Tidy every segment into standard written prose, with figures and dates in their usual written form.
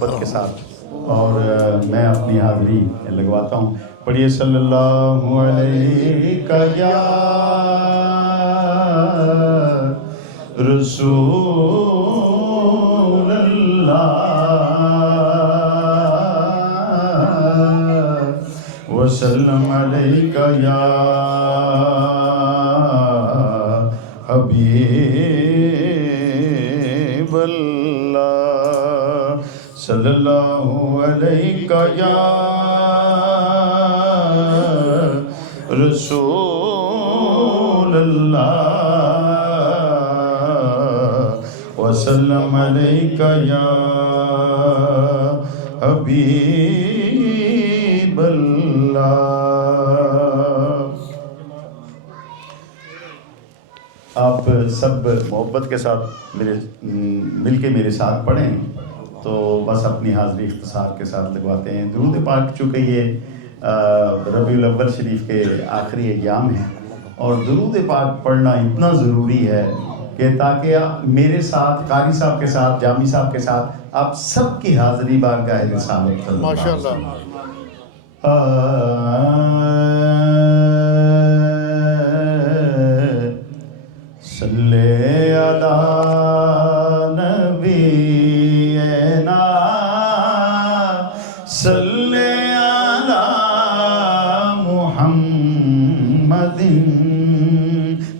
मोहब्बत के साथ। और मैं अपनी हाज़िरी लगवाता हूँ। पढ़िए सल्लल्लाहु अलैहि या रसूल अल्लाह वसल्लम अलैका या हबीब अल्लाह सल्लल्लाहु अलैका या रसूल अल्लाह वसल्लम अलैका या हबीब अल्लाह। आप सब मोहब्बत के साथ मिल के मेरे साथ पढ़ें तो बस अपनी हाज़िरी इख्तिसार के साथ लगवाते हैं। दुरूद पाक चूँकि ये रबीउल अव्वल शरीफ के आखिरी अय्याम हैं और दुरूद पाक पढ़ना इतना ज़रूरी है कि ताकि मेरे साथ, कारी साहब के साथ, जामी साहब के साथ आप सबकी हाज़िरी बारगाह रिसालत माशाअल्लाह। सल्ले अला नबीना सल्ले अला मुहम्मदिन,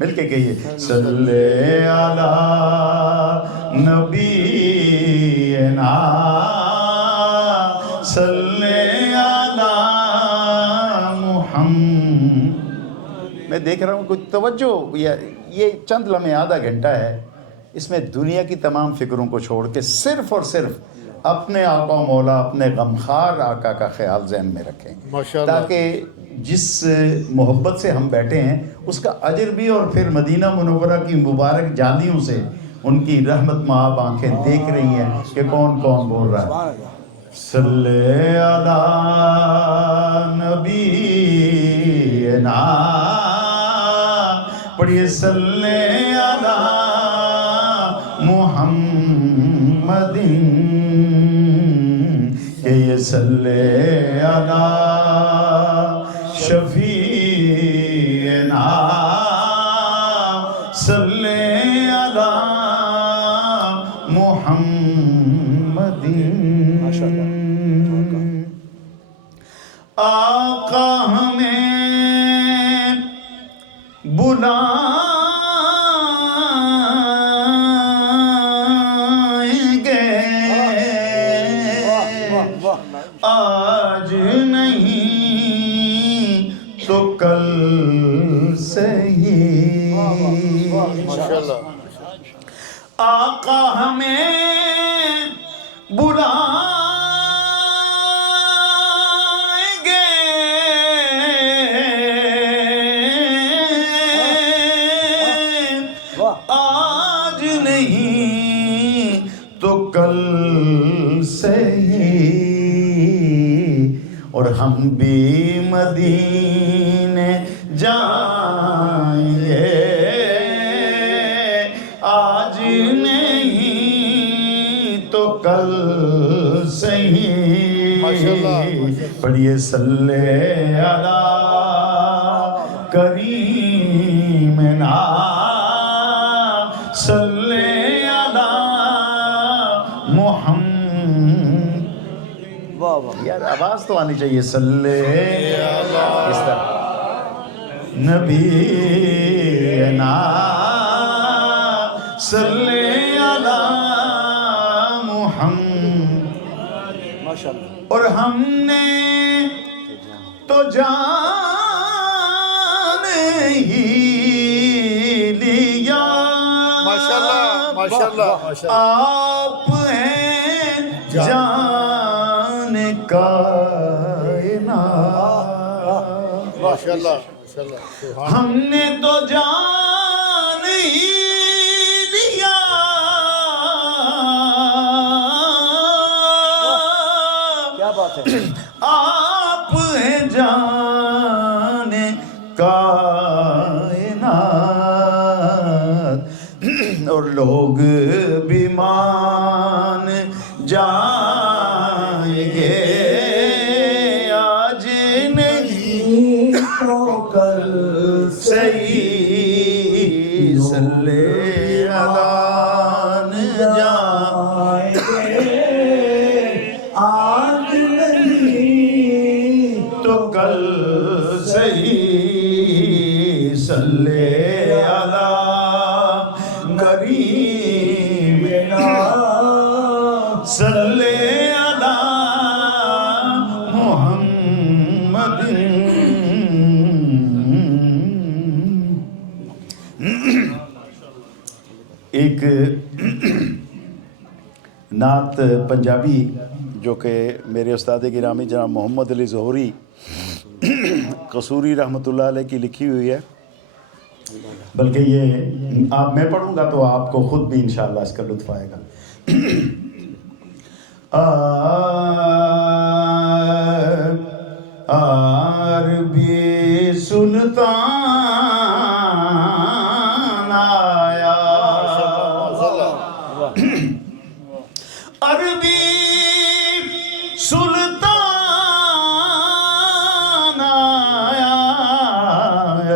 मिलके कहिए सल्ले अला नबीना सल्ले अला मुहम्मद। मैं देख रहा हूँ कुछ तवज्जो, ये चंद लम्हे, आधा घंटा है, इसमें दुनिया की तमाम फिक्रों को छोड़ के सिर्फ़ और सिर्फ अपने आका मौला, अपने गमखार आका का ख्याल ज़हन में रखें ताकि जिस मोहब्बत से हम बैठे हैं उसका अजर भी, और फिर मदीना मुनव्वरा की मुबारक जालियों से उनकी रहमत माब आँखें देख रही हैं कि कौन कौन बोल रहा है। सल्ले अला नबीना, पढ़िए सल्ले अला मुहम्मदिन, के ये सल्ले अला शफीना सल्ले अला मुहम्मदिन। आका हमें बुलाएंगे आज नहीं तो कल से ही। आका हमें बुलाएंगे आज नहीं तो कल से ही, और हम भी मदीने जाएंगे आज नहीं तो कल से ही। पढ़िए सल्ले अला करीमना सल्ले अला मुहम्मद। यार आवाज़ तो आनी चाहिए। सल्ले अला इस तरह नबीना सल्ले अला मुहम्मद। और हमने तो जान ही लिया, माशाअल्लाह माशाअल्लाह माशाअल्लाह। आप हैं जान कायनात, माशाअल्लाह माशाअल्लाह। हमने तो जान ही लिया आप हैं जाने कायनात, और लोग भी मान जाएंगे आज नहीं तो कल सही सल्ले अला न जाएंगे आज नहीं तो कल सही सल्ले अला करीम सल्ले अला मुहम्मदिन। एक नात पंजाबी जो कि मेरे उस्ताद गिरामी जनाब मोहम्मद अली ज़ोहरी कसूरी रहमतुल्लाह अलैह की लिखी हुई है, बल्कि ये आप मैं पढ़ूंगा तो आपको खुद भी इंशाअल्लाह इसका लुत्फ़ आएगा। अरबी सुल्तान आया, अरबी सुल्तान आया,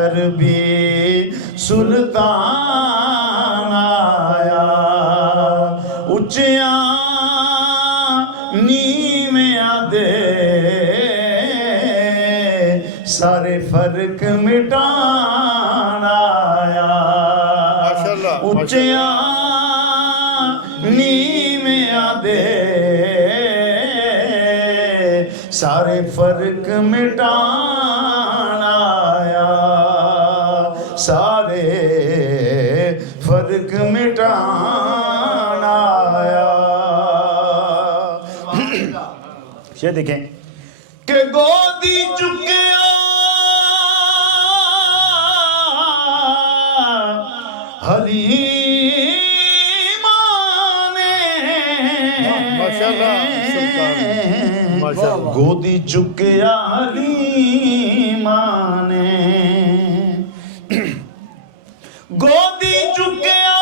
अरबी सुल्तान आया, उच्चिया नीवियां दे सारे फर्क मिटान आया, उच्चिया नीवियां दे सारे फर्क मिटान आया, सारे फर्क मिटान आया। ये देखें कि गोदी चुकिया हलीमा ने, माशाअल्लाह सुल्तान माशाअल्लाह, गोदी चुकिया हलीमा ने, गोदी चुकिया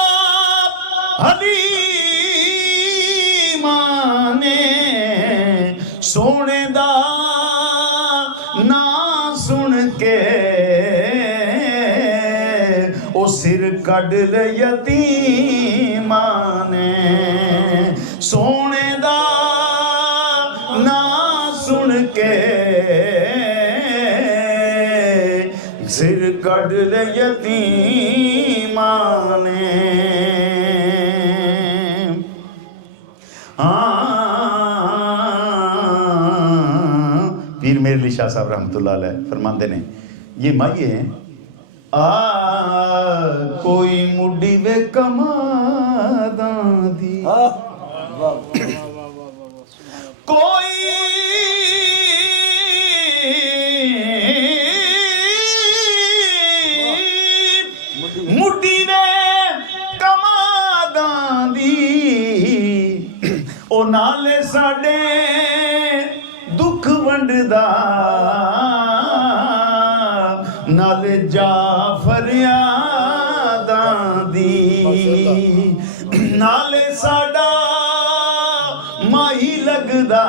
हलीमा ने, सोने दा ना सुन के ओ सिर कढ़ ले यतीमा ने, सोने दा ना सुन के सिर कढ़ ले यतीमा ने। पीर मेर अली शाह साहब रहमतुल्लाह अलैह फरमाते ने, ये माइए हैं कोई मुड्डी वे कमादां दी, कोई मुड्डी वे कमादां दी, ओ नाले साडे दुख वंडदा, नाले जाफर यादां दी, नाले साडा माही लगदा,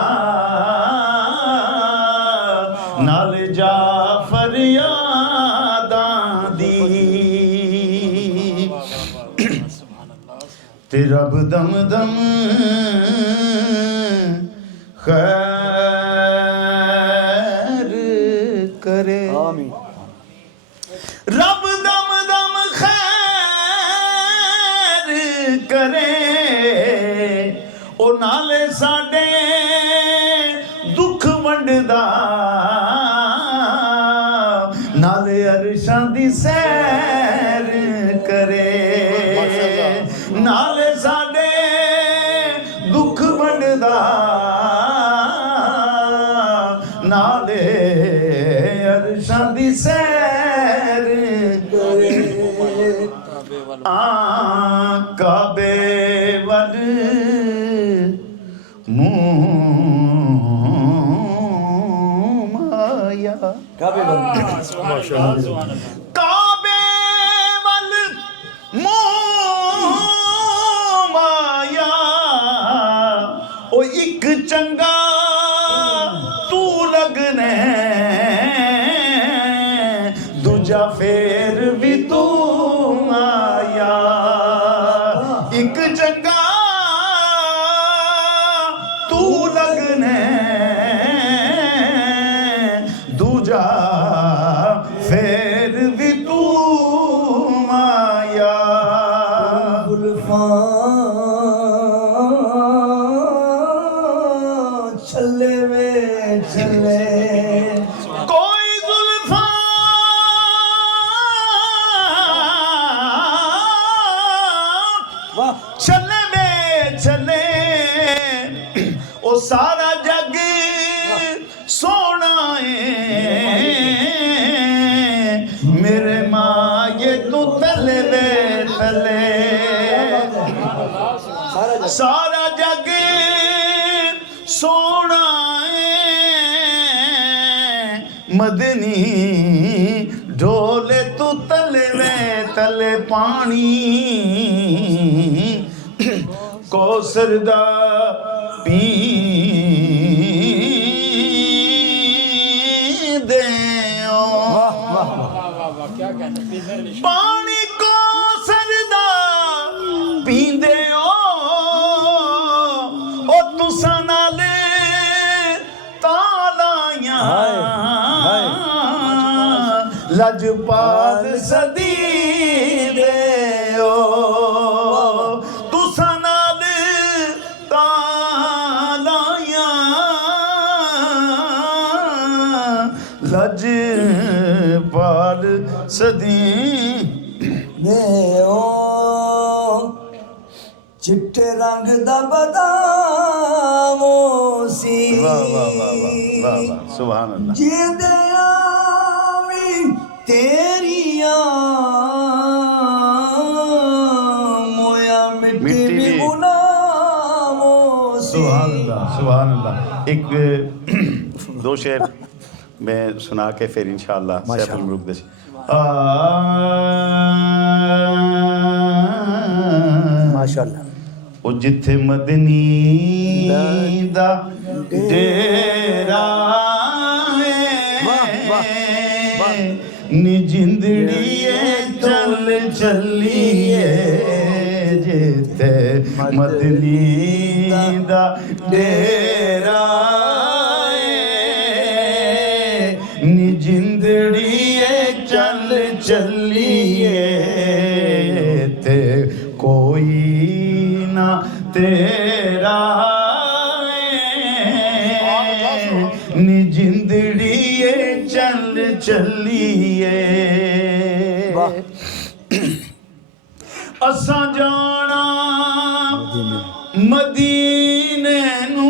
नाले जाफर यादां दी, ते रब दम दम खैर करे, रब दम दम खैर करे, ओ नाले साडे दुख वंडदा, नाले अरशां दी सैर करे, नाले साडे दुख वंडदा, नाले अरशां दी सैर करे, काबे वल मुँह माया, काबे वल मुँह माया, ओ एक चंगा छले में चले कोई जुल्फा चले में चले ओ सारा जग सोना है मेरे माँ ये तू तले में तले सारा जग सोना मदनी ढोले तू तले में तले पानी कौसर दा पी दे पानी कौसर दा पींदे ओ तुसा नाले तालाया लजपाल सदी दे तुसा नाले तालाया लजपाल सदी दे चिट्टे रंग दा बदामो सी वाह वाह वाह वाह वाह वाह सुभान अल्लाह जिंदे आवी तेरिया मोया मिट्टी मिट्टी भी भी। गुलामो सी सुभान अल्लाह सुभान अल्लाह एक दो शेर मैं सुना के फिर इंशाअल्लाह सैफुल मुल्क दे माशाअल्लाह ਉਹ ਜਿੱਥੇ ਮਦਨੀ ਦਾ ਡੇਰਾ ਨੀ ਜਿੰਦੜੀਏ ਚੱਲ ਚੱਲੀਏ ਜਿੱਥੇ ਮਦਨੀ ਦਾ ਡੇਰਾ ਨੀ ਜਿੰਦੜੀਏ ਚੱਲ ਚੱਲੀਏ ਤੇ ਕੋਈ ना तेरा नी जिंदड़िए चल चलिए असा जाना मदीने नू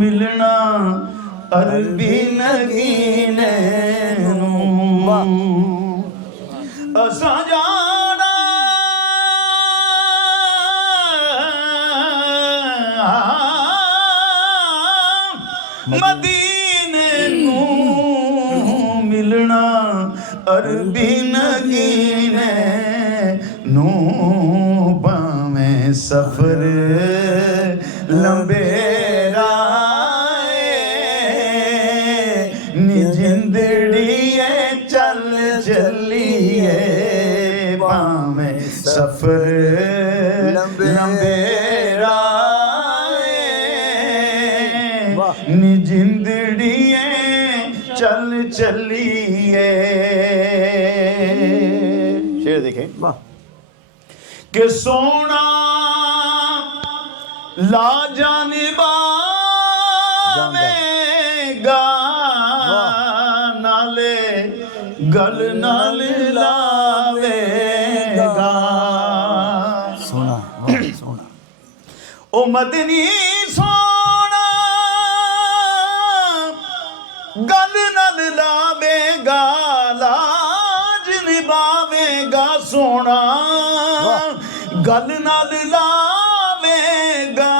मिलना अरबी नगीने नू असा मदीने नू मिलना अरबी नगीने नू भावें सफर लंबेरा नी जिंदड़िए चल चलिए भावें सफर लंबेरा नी जिंदड़िए चल चलिए शेर देखें कि सोना ला जानिबा गा नाले गल नाल लावेगा सोना सोना ओ मदनी सोना गल नल लावेगा लाज निभावेगा सोना गल नल लावेगा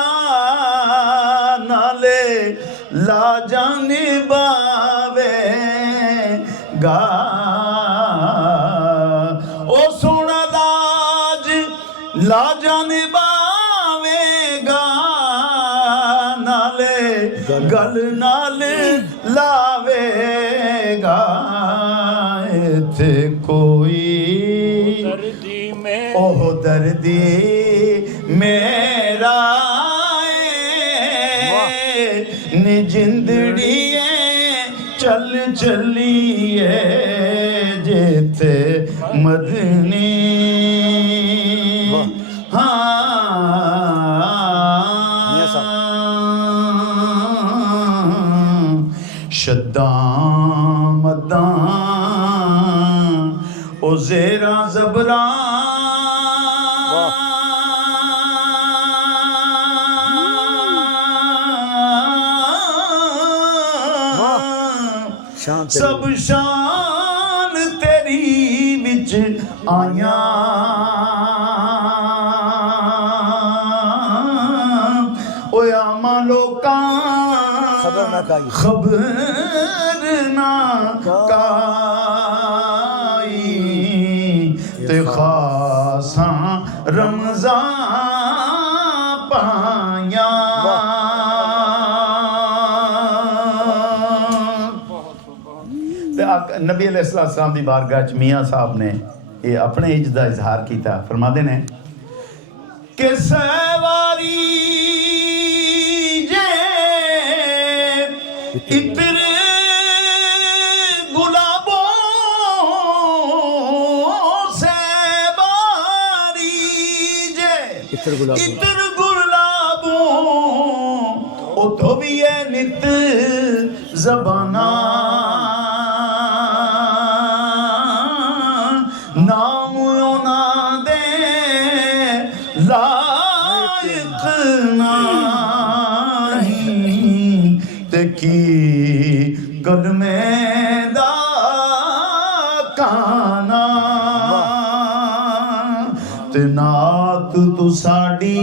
नाले लाजा निभावेगा ओ सोना लाज लाजा निभावेगा नाले गल नाल लावेगा इत्थे कोई ओह दर्दी मेरा नी जिंदड़िए चल चलिए जेते मदनी हाँ शद्दां मद्दां ओ ज़ेरा ज़बरा शान तेरी। सब शान तेरी विच आया ओए आमा लोकां खबर ना काई। खबर ना काई ते खासा रमज़ान पाया नबी अलैहिस्सलाम दी बारगाह च मियाँ साहब ने ये अपने इज्जत का इजहार किया फरमाते ने कि सवारी जे इत्र गुलाबों से बारी जे इत्र गुलाबों। इत्र गुलाबों ओ तो भी है नित ज़बाना नाम ओना दे लायक नहीं ते की कलमे दा काना ते नात तू साडी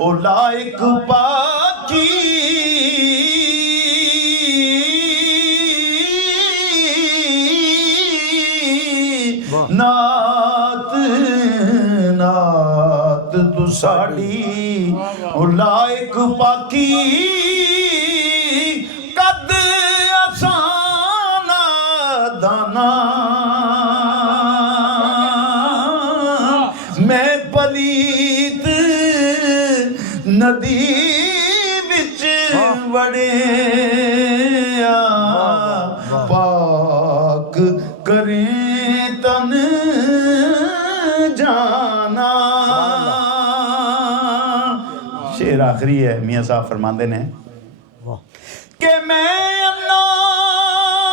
ओ लायक पाकी नात नात तू साड़ी ओ लायक पाकी कद असाना दाना मैं पलीत नदी विच वड़े पाक करें तन जाना शेर आखिरी है मियाँ साहब फरमाते ने वाह। कि मैं अन्नाते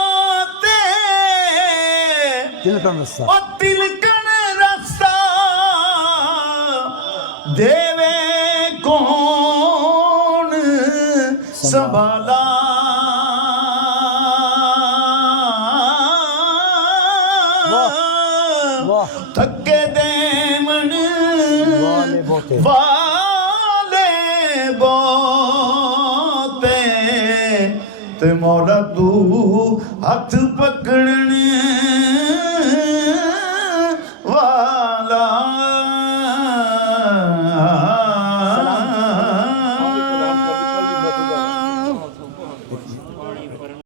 तिलकन रस्ता और तिलकन रास्ता देवे कौन संभाला वाह। थके देमन वाले बोते। वाले बोते ते मौला तू हथ पकड़न